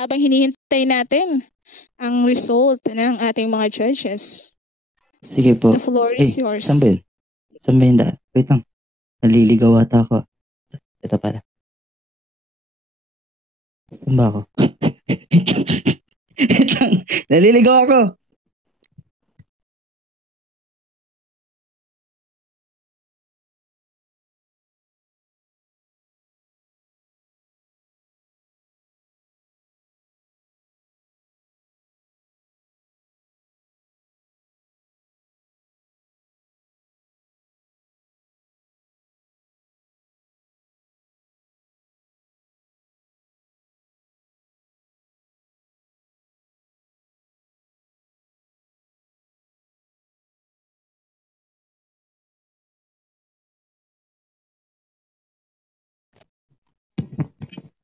habang hinihintay natin ang result ng ating mga judges. Sige po. The floor is yours. Saan ba yun? Saan ba yun daan? Wait lang. Naliligaw ata ako. Ito pala. Saan ba ako? Wait lang. Naliligaw ako.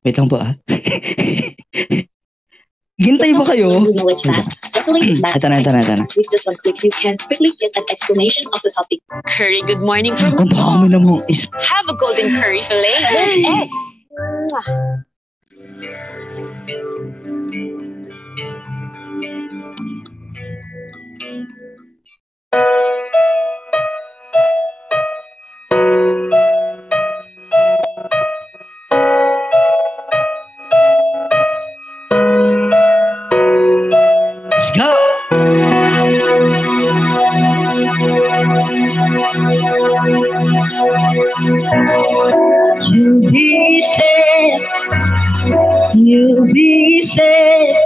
Wait lang po Gintay ba kayo? You know it fast. Circling it back. Ito na. With just one click, you can quickly get an explanation of the topic. Curry, good morning from Ang dami na mo. Have a golden curry fillet with egg. Let's go! You be safe. You be safe.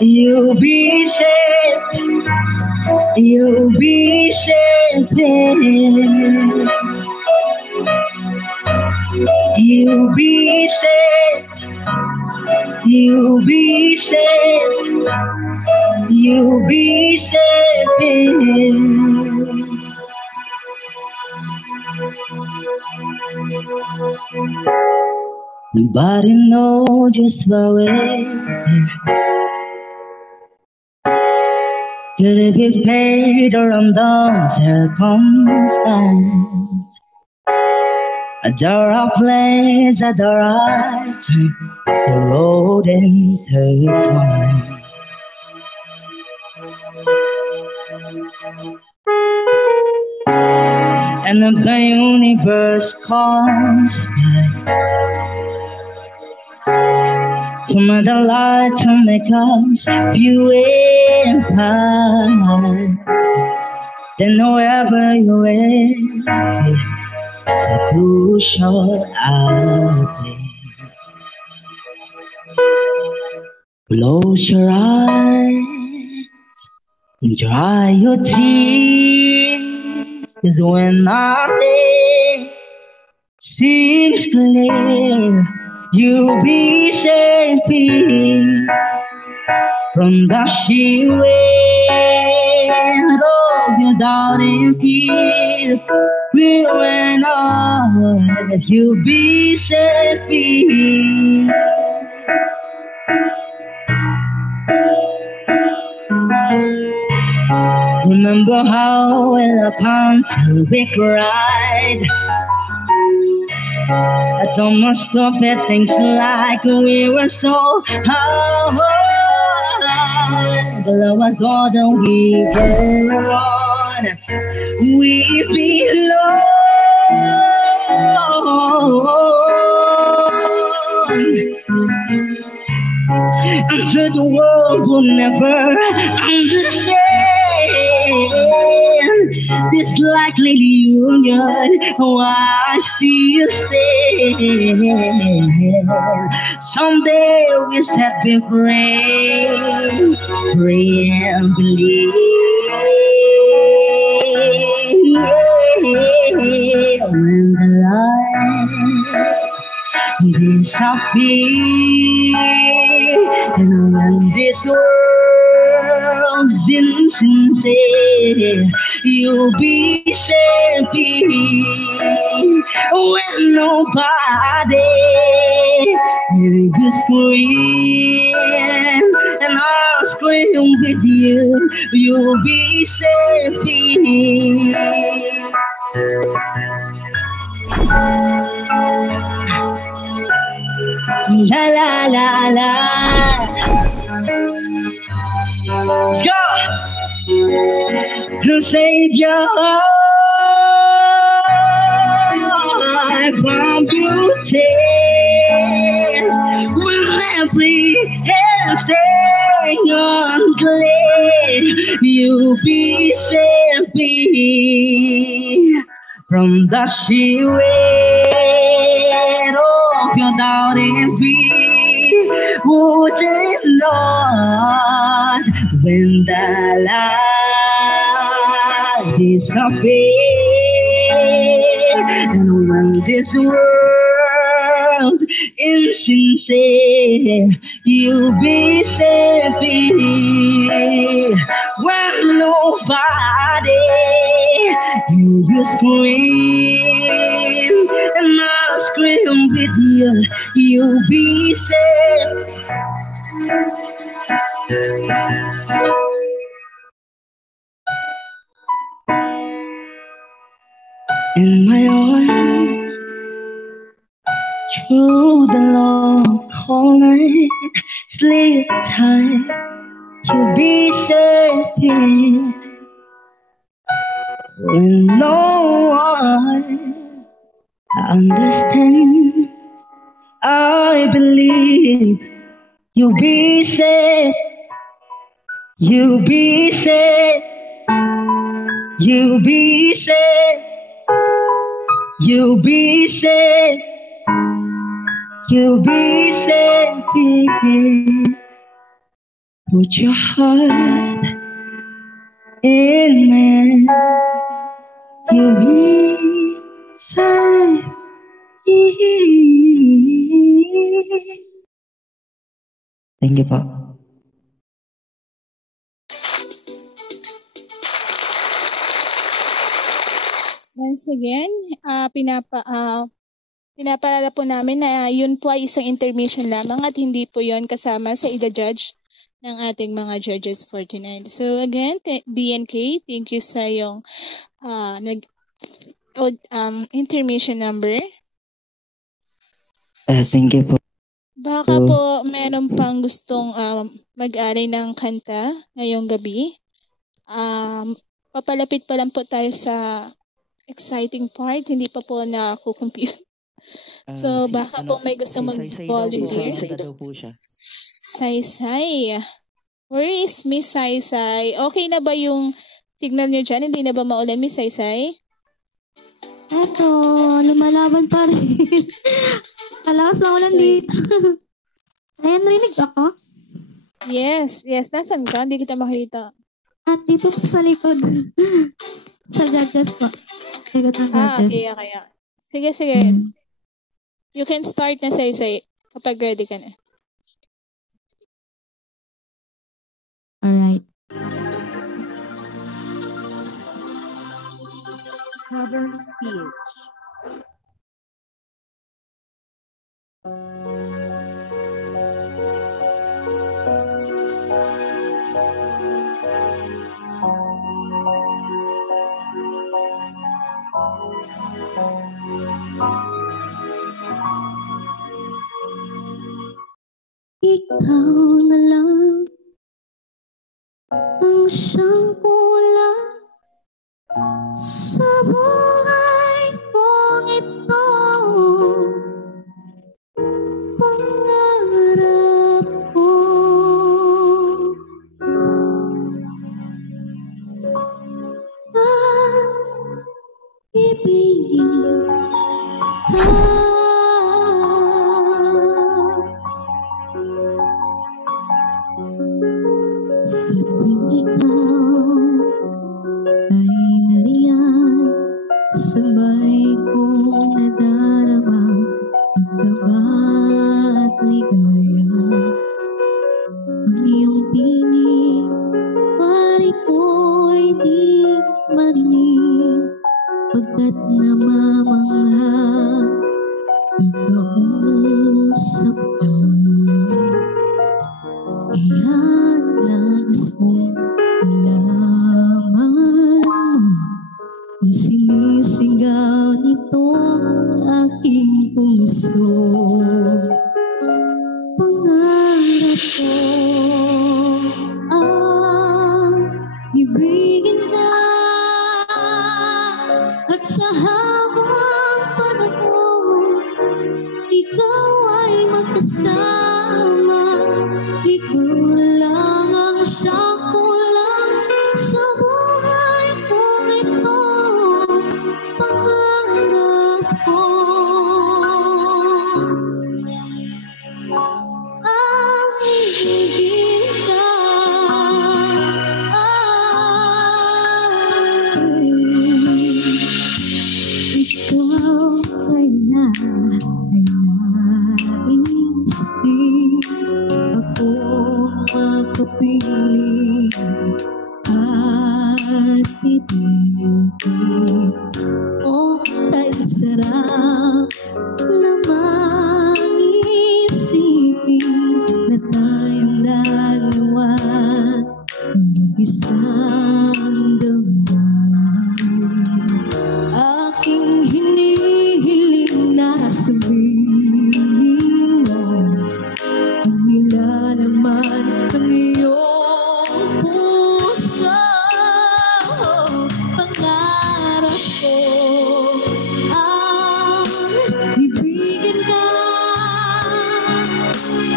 You be safe. You be safe. You be safe. You be safe. You be safe. Nobody knows just the way. Could it be fate or unknown circumstance? There are places at the right time, the road intertwined. And the universe calls by to make the light to make us beautiful. Then wherever you're at, so push your out. Close your eyes and dry your tears, 'cause when nothing seems clear, you'll be safe from the sheer weight of your doubt and fear. When all you'll be safe. Remember how upon till we cried. At almost stop at things like we were so high. But love was all that we were on. We belong. I'm sure the world will never understand this likely union. Why still stand? Someday we said we pray and believe. When the light disappear, and when this world's insincere, you'll be safe when nobody hear you scream, and I'll scream with you. You'll be safe. La la la la. to save your life from beauty. When everything unclean, you'll be set free from the sheer weight of your doubting feet. Would it not when the light disappears, and when this world is sincere, you'll be set free. When nobody, you scream, and I'll scream with you. You'll be safe. In my arms, through the long cold night, sleep tight. You'll be safe here. When no one understands, I believe you'll be safe. You'll be safe. You'll be safe. You'll be safe. You'll be safe. Put your heart in man. You'll be safe. Thank you po. Once again, pinapaalala po namin na yun po ay isang intermission lamang at hindi po yun kasama sa ida-judge ng ating mga judges for tonight. So again, DNK, thank you sa yung intermission number. Thank you po. Baka po meron pang gustong mag-alay ng kanta ngayong gabi. Papalapit pa lang po tayo sa exciting part, hindi pa po na-compute. So baka po may gustong mag-volunteer. Saysay. Where is Miss Saysay? Okay na ba yung signal niyo dyan? Hindi na ba maulan, Miss Saysay? Eto, lumalaban pa rin. Kalakas na ulan dito. Ayan, narinig ako? Yes. Nasaan ka? Hindi kita makita. At dito po sa likod. Sa judges po. Likod ng judges. Okay. Sige. You can start na, Saysay, kapag ready ka na. Alright. Cover speech. Ikaw na lang ang siyang kulang sa buhay kong ito. Pangarap ko pag-ibigin ka. Sa tuwing ikaw ay nariyan, sabay kong nadarama pagkaba at ligaya. Ang iyong tinig, pari ko'y di marinig, pagkat namamangha pagkausap ka. Iyan nais mong ikaw lang ang siyang kulang sa buhay kong ito. Pangarap ko ang ibigin ka. Ikaw ay nais di ako makapili at ibigin mo kay sarap naman isipin na tayong dalawa isang damdamin. Aking hinihiling na sabihin mo ang nilalaman ng iyong puso. Pangarap ko ang ibigin ka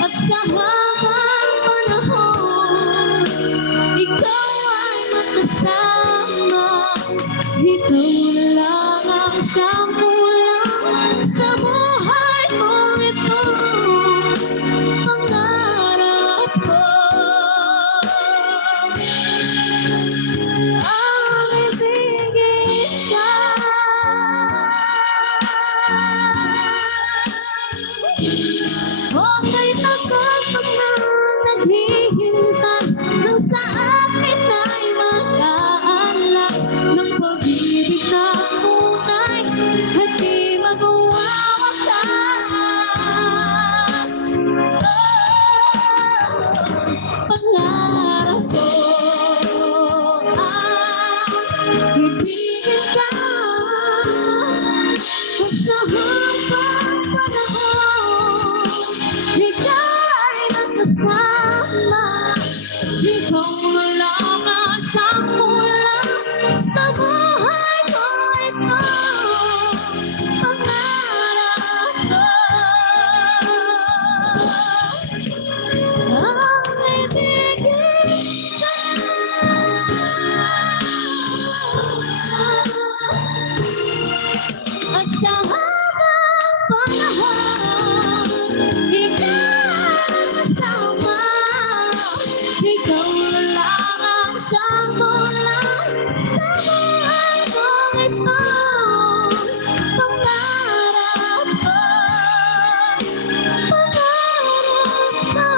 at sa habang panahon ikaw ay makasama. Ikaw na lang ang siyang kulang sa buhay kong ito. Pangarap ko ang ibigin ka. Okay ako pag naghihintay nang sa akin ay mag-aanlag ng pag-ibig na tunay at di magwawakas. Pangarap ko ang ibigin ka sa habang panahon ikaw ay nakasama. Ikaw na lang ang siyang kulang sa buhay ko ito. Pangarap ko ang ibigin ka. At sa habang panahon ikaw kasama. Ikaw na lang ang siyang kulang sa buhay kong ito. Pangarap ko, pangarap ko, ang ibigin ka.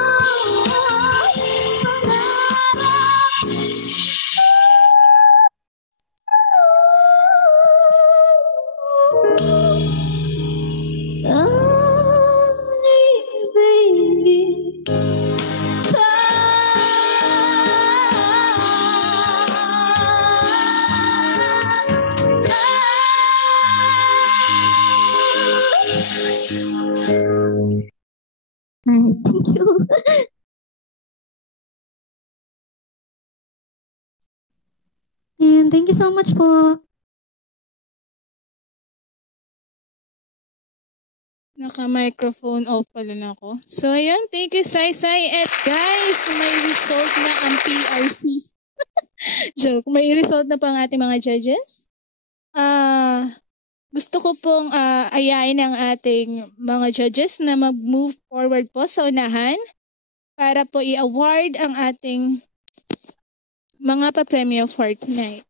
Alright, thank you. And thank you so much po. Naka-microphone off pala na ako. So, ayun. Thank you, Sai. At guys, may result na ang PRC. Joke. May result na pa ang ating mga judges. Gusto ko pong ayain ang ating mga judges na mag-move forward po sa unahan para po i-award ang ating mga pa-premyo for tonight.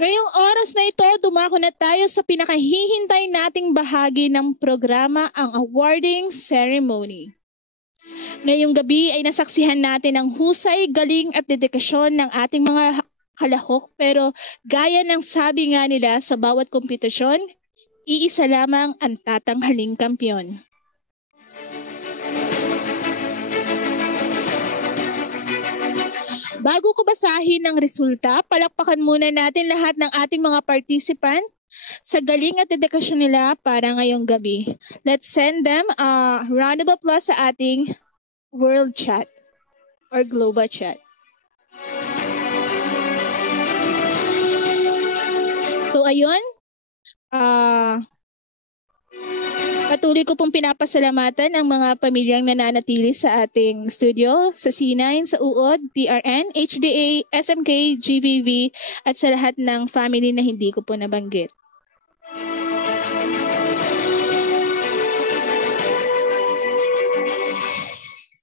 Ngayong oras na ito, dumako na tayo sa pinakahihintay nating bahagi ng programa, ang awarding ceremony. Ngayong gabi ay nasaksihan natin ang husay, galing at dedikasyon ng ating mga kalahok, pero gaya ng sabi nga nila sa bawat kompetisyon, iisa lamang ang tatanghaling kampiyon. Bago ko basahin ang resulta, palakpakan muna natin lahat ng ating mga participant sa galing at dedikasyon nila para ngayong gabi. Let's send them a round of applause sa ating world chat or global chat. So ayun, Ah, patuloy ko pong pinapasalamatan ang mga pamilyang nananatili sa ating studio, sa C9, sa UOD, TRN, HDA, SMK, GVV, at sa lahat ng family na hindi ko po nabanggit.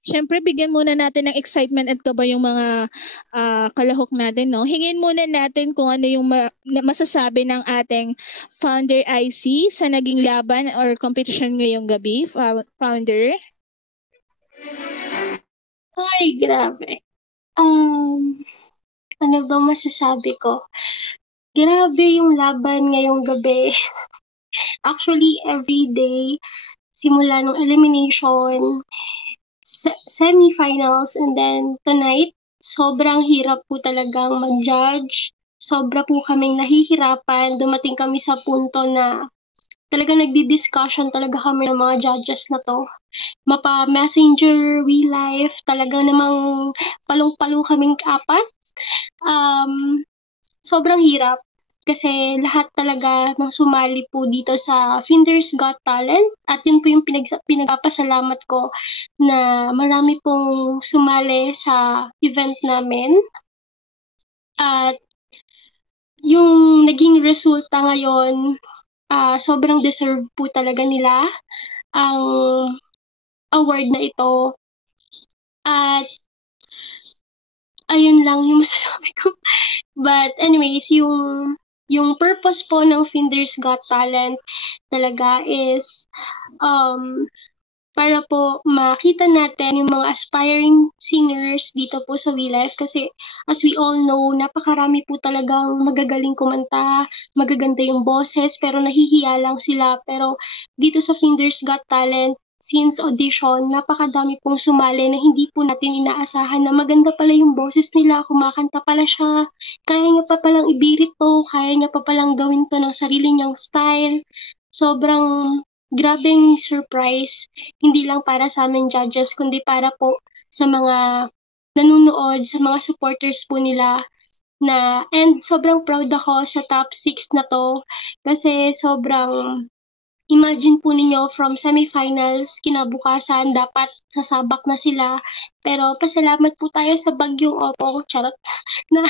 Siyempre, bigyan muna natin ng excitement at kaba yung mga kalahok natin, no? Hingin muna natin kung ano yung masasabi ng ating founder IC sa naging laban or competition ngayong gabi, founder. Ay, grabe. Ano ba masasabi ko? Grabe yung laban ngayong gabi. Actually, every day, simula nung elimination, semifinals, and then tonight, sobrang hirap po talagang mag-judge. Sobra po kaming nahihirapan. Dumating kami sa punto na talagang nagdi-discussion talaga kami ng mga judges na to. Mapa-messenger, we live, talaga namang palong-palo kaming apat. Sobrang hirap. Kasi lahat talaga ng sumali po dito sa Finders Got Talent. At yun po yung pinagpapasalamat ko na marami pong sumali sa event namin. At yung naging resulta ngayon, sobrang deserve po talaga nila ang award na ito. At ayun lang yung masasabi ko. But anyways, yung purpose po ng Finders Got Talent talaga is para po makita natin yung mga aspiring singers dito po sa WeLife kasi as we all know, napakarami po talagang magagaling kumanta, magaganda yung boses pero nahihiya lang sila. Pero dito sa Finders Got Talent, since audition, napakadami pong sumali na hindi po natin inaasahan na maganda pala yung boses nila, kumakanta pala siya, kaya niya pa palang ibirit to, kaya niya pa palang gawin to ng sarili niyang style. Sobrang grabeng surprise, hindi lang para sa aming judges, kundi para po sa mga nanonood, sa mga supporters po nila. And sobrang proud ako sa top 6 na to kasi sobrang imagine po ninyo from semifinals, kinabukasan, dapat sasabak na sila. Pero pasalamat po tayo sa Bagyong Opong, charot, na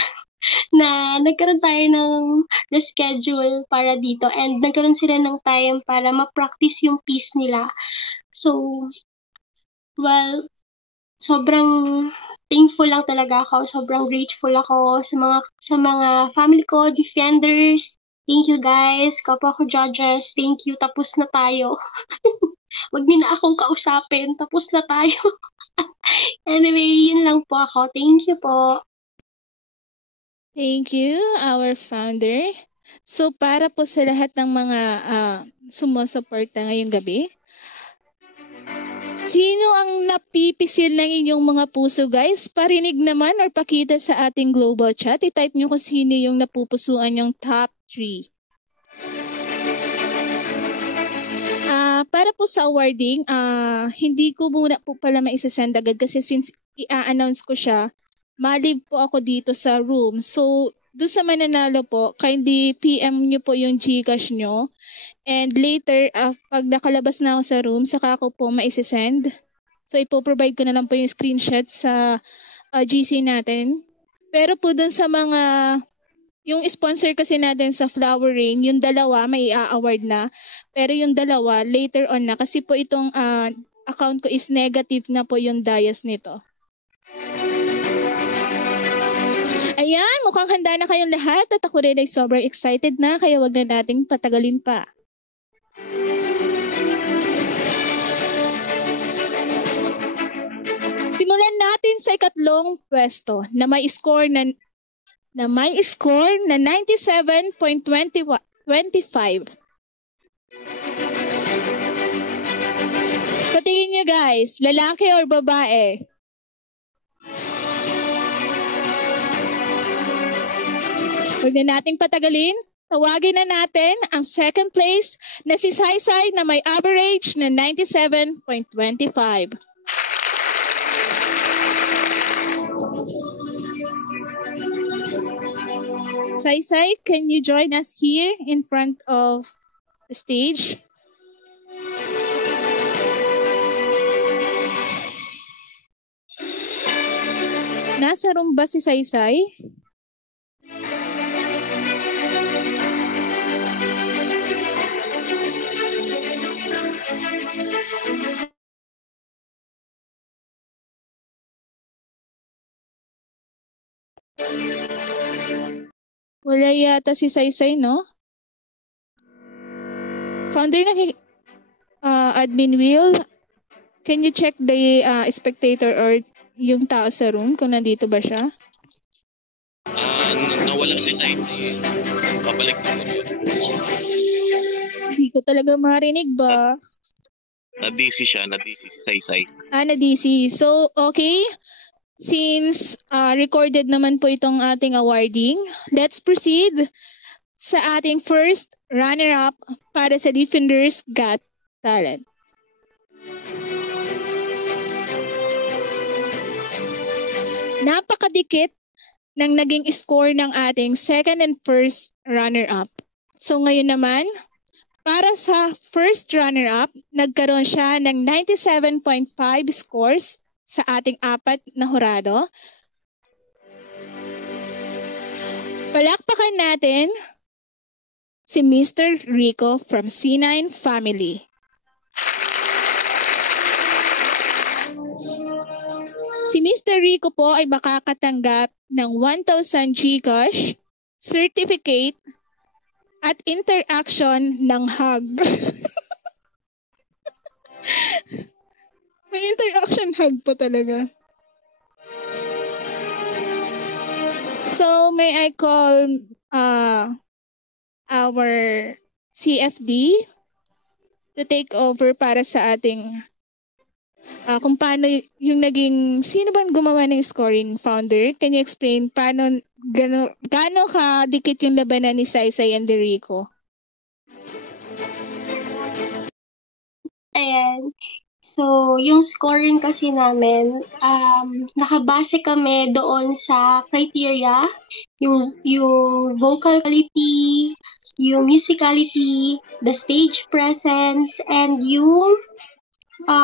nagkaroon tayo ng reschedule para dito and nagkaroon sila ng time para ma-practice yung piece nila. So, well, sobrang thankful lang talaga ako, sobrang grateful ako sa mga family ko, defenders. Thank you guys, kapwa ko judges, thank you, tapos na tayo. Wag niyo na akong kausapin, tapos na tayo. Anyway, yun lang po ako. Thank you po. Thank you, our founder. So para po sa lahat ng mga sumusuporta ngayong gabi, sino ang napipisil ng inyong mga puso, guys? Parinig naman or pakita sa ating global chat. I-type nyo kung sino yung napupusuan yung top 3. Para po sa awarding, hindi ko muna po pala maisasend agad kasi since i-announce ko siya, ma-leave po ako dito sa room. So, doon sa mananalo po, kindly PM nyo po yung Gcash nyo. And later, pag nakalabas na ako sa room, saka ko po maisasend. So, ipoprovide ko na lang po yung screenshot sa GC natin. Pero po doon sa mga, yung sponsor kasi natin sa Flowering, yung dalawa may i-award na. Pero yung dalawa, later on na. Kasi po itong account ko is negative na po yung dayas nito. Ayan, mukhang handa na kayong lahat at ako rin ay sobrang excited na kaya wag na nating patagalin pa. Simulan natin sa ikatlong pwesto na may score na 97.25. So tingin nyo guys, lalaki or babae? Huwag na nating patagalin. Tawagin na natin ang second place na si Saysay na may average na 97.25. Saysay, can you join us here in front of the stage. Nasa room ba si Saysay? Wala yata si Saysay, no? Founder na admin Will, can you check the spectator or yung tao sa room kung nandito ba siya? Nawala si Saysay. Babalik na mo yun. Hindi ko talaga marinig ba? Na-DC siya, na-DC si Saysay. Na-DC. So, okay. Since recorded naman po itong ating awarding, let's proceed sa ating first runner-up para sa Defenders Got Talent. Napakadikit ng naging score ng ating second and first runner-up. So ngayon naman, para sa first runner-up, nagkaroon siya ng 97.5 scores sa ating apat na hurado. Palakpakan natin si Mr. Rico from C9 Family. Si Mr. Rico po ay makakatanggap ng 1,000 GCash, certificate, at interaction ng hug. May interaction hug po talaga. So, may I call our CFD to take over para sa ating kung paano yung naging, sino ba gumawa ng scoring, founder? Can you explain paano, gaano kadikit yung labanan ni Saysay and Rico? Ayan. So, yung scoring kasi namin, nakabase kami doon sa criteria, yung vocal quality, yung musicality, the stage presence, and yung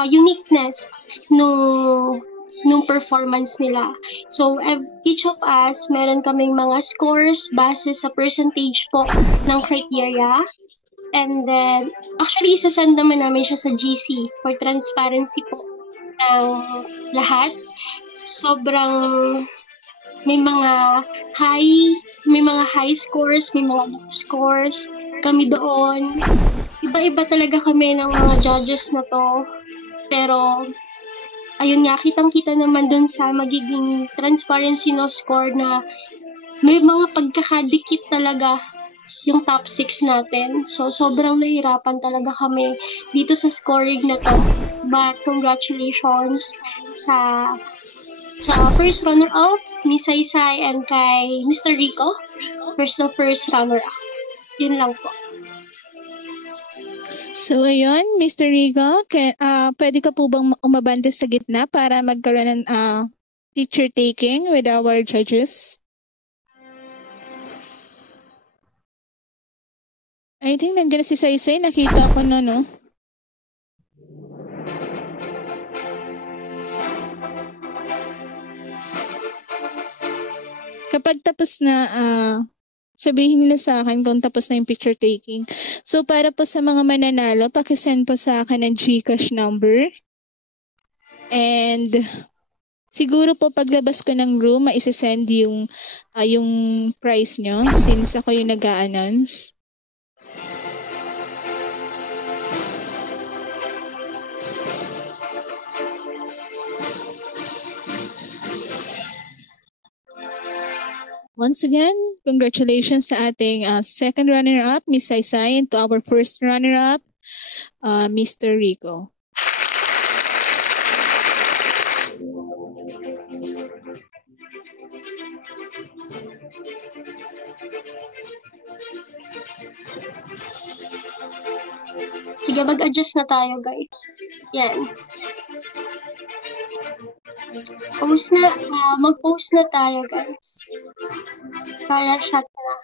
uniqueness nung performance nila. So, each of us, meron kaming mga scores base sa percentage po ng criteria. And then, actually, isasend naman namin siya sa GC for transparency po ng lahat. Sobrang may mga high scores, may mga low scores kami doon. Iba-iba talaga kami ng mga judges na to. Pero, ayun nga, kitang-kita naman dun sa magiging transparency no score na may mga pagkakadikit talaga yung top 6 natin. So, sobrang nahirapan talaga kami dito sa scoring na to. But, congratulations sa first runner-up, Miss Saysay, and kay Mr. Rico, first runner-up. Yun lang po. So, ayun, Mr. Rico, pwede ka po bang umabante sa gitna para magkaroon ng picture taking with our judges? I think nandiyan na si Saysay. Nakita ko na, no? Kapag tapos na, sabihin nila sa akin kung tapos na yung picture taking. So, para po sa mga mananalo, pakisend po sa akin ng GCash number. And, siguro po paglabas ko ng room, maisasend yung price nyo since ako yung nag-a-announce. Once again, congratulations sa ating second runner-up, Miss Saysay, and to our first runner-up, Mr. Rico. Sige, mag-adjust na tayo, guys. Yan. Mag-post na tayo, guys. Para shot na.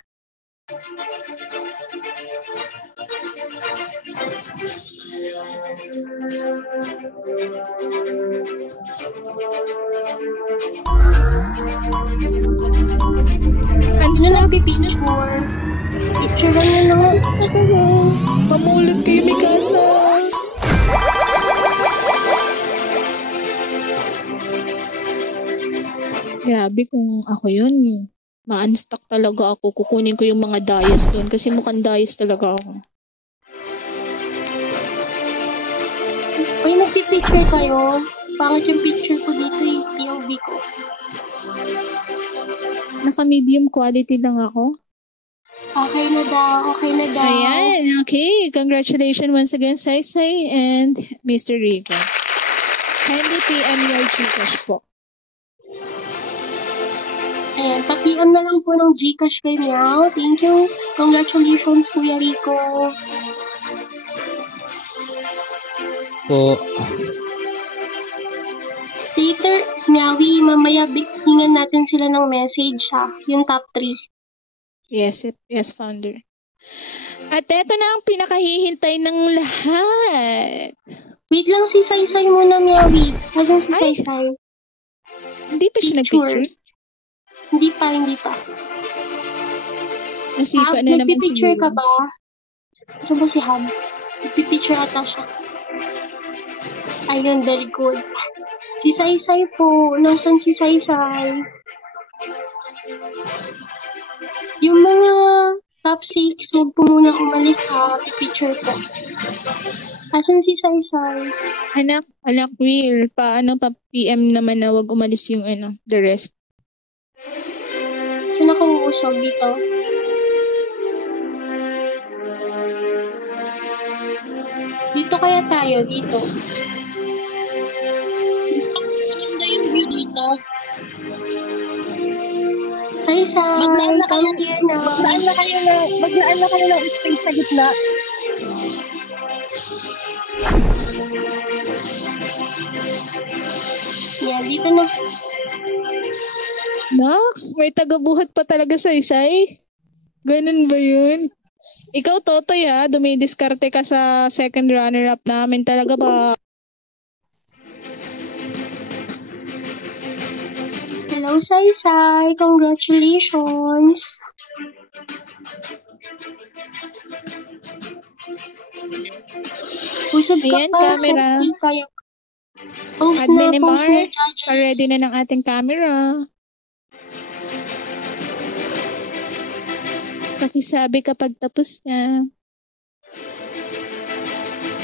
Basta ka ba? Mamulot kayo, Mikasa. Grabe kung ako yun. Ma-unstuck talaga ako. Kukunin ko yung mga dayas doon kasi mukhang dayas talaga ako. Uy, nagpipicture kayo. Pangit yung picture ko dito, yung POV ko. Naka-medium quality lang ako. Okay na daw. Ayan, okay. Congratulations once again, Saysay and Mr. Rico. Kindly PM your Gcash po. Ayan, pa-PM na lang po ng Gcash kay Meow. Thank you. Congratulations, Kuya Rico. Po. Later, Meowie, mamaya hingan natin sila ng message ha. Yung top 3. Yes, founder. At eto na ang pinakahihintay ng lahat. Wait lang, si Saysay muna, Meowie. Nasaan si Ay. Saysay? Hindi pa siya nagpicture. Hindi pa. Nasipa Hab, na naman nagpipicture siguro. ka ba? Ito ba si Hab? Nagpipicture ata siya. Ayun, very good. Si Saysay po. Nasaan si Saysay? Yung mga top 6, huwag po muna umalis ha. Picture po. Asan si Saysay? Anak, Will, paano pa PM naman na wag umalis yung the rest? Saan ako uusog dito? Dito kaya tayo, dito. Maganda yung view dito. Saysay, Maglaan na kayo. come here now. Maglaan na kayo ng space sa gitna. Yan, dito na. Max, may tagabuhat pa talaga sa Isay. Ganun ba yun? Ikaw, Totoy ha, dumidiskarte ka sa second runner-up namin talaga ba? Hello, Saysay. Congratulations. Pusod ka Ayan, pa. camera. Sorry, kaya. Post Admin ni na, post Mar, na, judges. ready na ng ating camera. Pakisabi kapag tapos na.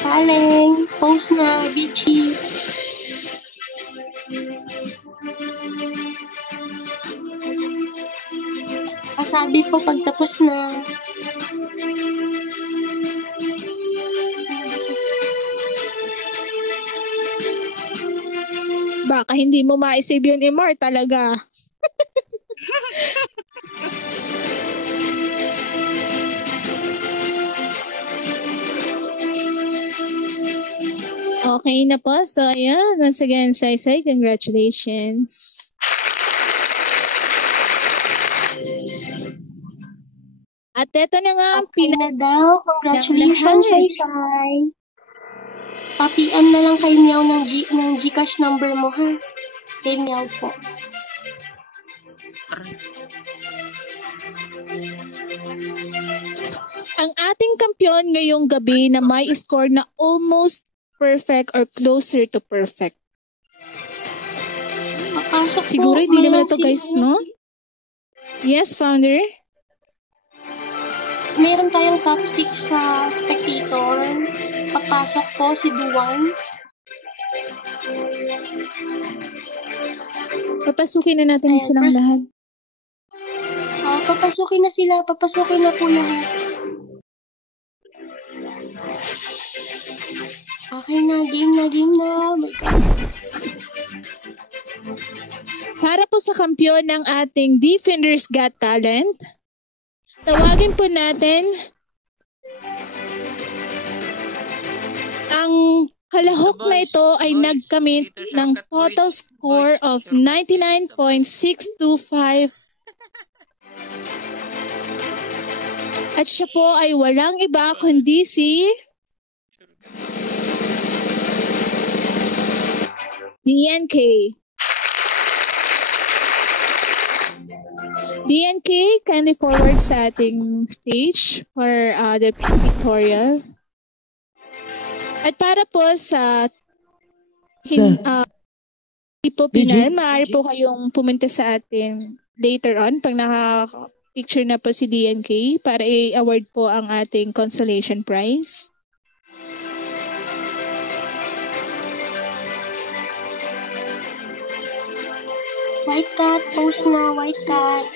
Kaleng, post na, Bichi. Pasabi po pag tapos na. Baka hindi mo ma-save yun, Imar, talaga. Okay na po. So, ayan. Once again, Saysay, congratulations. At eto na nga ang Okay na daw. Congratulations, lahat. Saysay. Pa-PM na lang kay Meow ng Gcash number mo, ha? Kay Meow po. Ang ating kampiyon ngayong gabi na may score na almost perfect or closer to perfect. Papasok po. Siguro hindi naman Mayroon ito, guys, no? Yes, founder? Meron tayong top 6 sa spectator. Papasok po si Duwan. Papasukin na natin Ayan, silang first- lahat. Papasukin na sila. Papasukin na po lahat. Okay na. Game na. Oh my God. Para po sa kampiyon ng ating Defenders Got Talent, tawagin po natin ang kalahok na ito ay nagkamit ng total score of 99.625. At siya po ay walang iba kundi si DNK. DNK, kindly forward sa ating stage for the pictorial. At para po sa tipo pinal, maaari po kayong pumunta sa atin later on pag naka-picture na po si DNK para i-award po ang ating consolation prize. White cat, post na, white cat.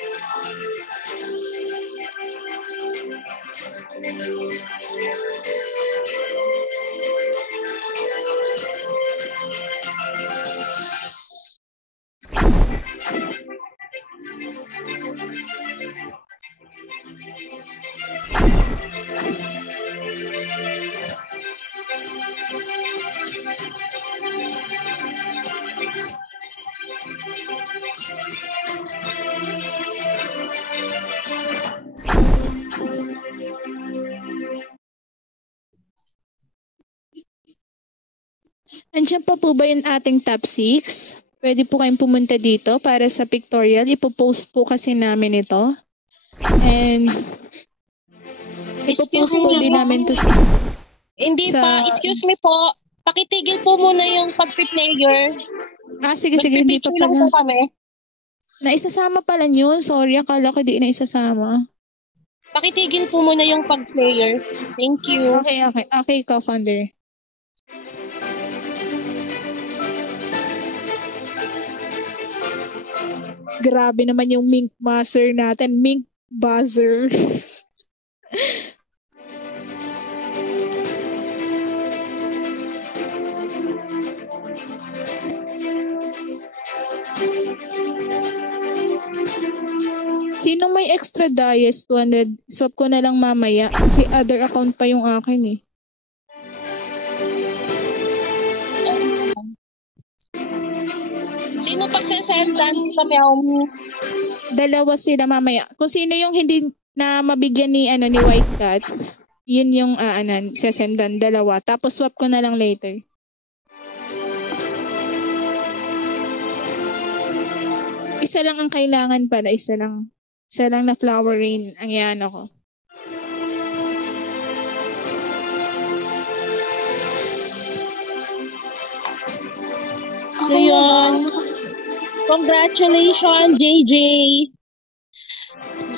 Andiyan pa po ba yung ating top 6? Pwede po kayong pumunta dito para sa pictorial. Ipopost po kasi namin ito. And ipopost po din namin to Hindi pa, excuse me po. Pakitigil po muna yung pag-player. sige, hindi pa Magpipicture lang po pala. kami. Naisasama pala yun. Sorry, akala ko di naisasama. Pakitigil po muna yung pag-player. Thank you. Okay, co-founder. Grabe naman yung Mink Buzzer natin. Mink Buzzer. Sino may extra dias 200? Swap ko na lang mamaya. Kasi other account pa yung akin eh. Sino pagsasendan sa Meow? Dalawa sila mamaya. Kung sino yung hindi na mabigyan ni White Cat, yun yung sasendan dalawa. Tapos swap ko na lang later. Isa lang ang kailangan pala, isa lang na flower rain ang yan ako. So yun. Congratulations, JJ.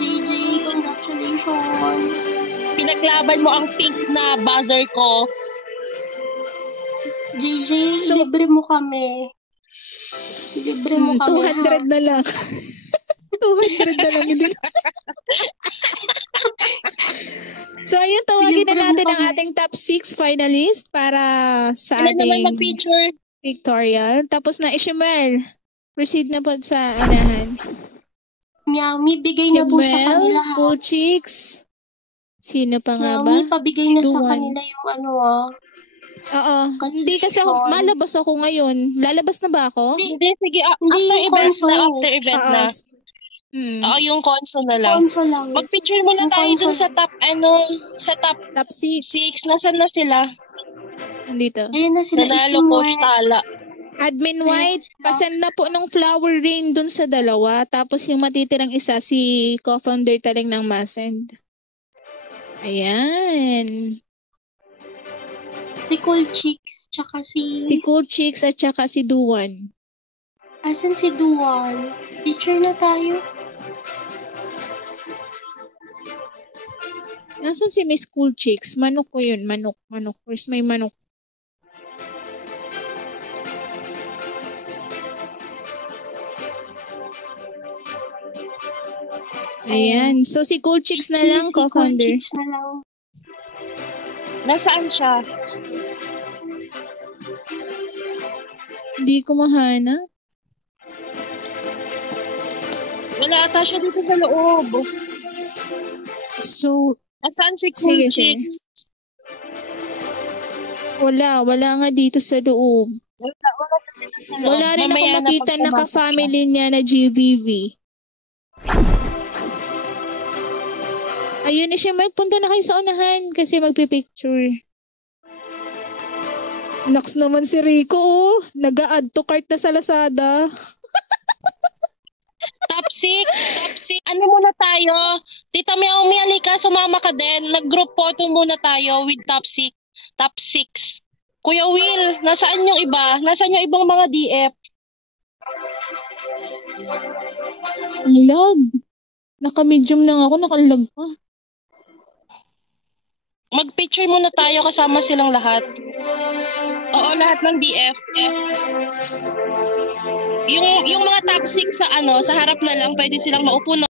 JJ, congratulations. Pinaglaban mo ang pink na buzzer ko. JJ, libre mo kami. Libre mo kami. 200 na lang. 200 na lang. So ayun, tawagin na natin ang ating top 6 finalist para sa Sila naman ating mag-picture. pictorial. Tapos na Ishmael. Proceed na po sa unahan. Miami, bigay na po sa kanila. Full Cheeks. Sino pa nga ba? Miami, pabigay na sa kanila yung Oo. Hindi kasi ako, malabas ako ngayon. Lalabas na ba ako? Hindi, sige. Hindi After yung event console. na, after event na. Oo, yung console na lang. Console lang. Mag-picture muna Yung tayo dun console. sa top Top 6. 6. Nasaan na sila? Andito. Ayun na sila. Nanalo Coach Tala. Admin White, pasend na po ng flower rain dun sa dalawa. Tapos yung matitirang isa, si co-founder talang ng masend. Ayan. Si Cool Chicks, tsaka si... Si Cool Chicks at saka si Duwan. Asan si Duan? Picture na tayo. Nasaan si Miss Cool Chicks? Manok ko yun. Manok. Where's may manok? Ayan. So si Cool Chicks na lang, Si Cool co-founder. Chicks na lang. Nasaan siya? Hindi ko mahanap. Wala ata siya dito sa loob. So, Nasaan si Cool sige. Chicks? Wala nga dito sa loob. Wala rin ako Mamaya na makita pag na pumasok ka-family niya na GVV. Ayun na siya, punta na kayo sa unahan kasi magpipicture. Naks naman si Rico, nag-a-add to cart na sa Lazada. Top 6. Ano muna tayo? Tita Meow, halika, sumama ka din. Mag-group photo muna tayo with top 6. Top 6. Kuya Will, nasaan yung iba? Nasaan yung ibang mga DF? Ang lag. Naka-medium lang ako, nakalag pa. Mag-picture muna tayo kasama silang lahat. Oo, lahat ng DF. Yung mga top 6 sa sa harap na lang, pwede silang maupo na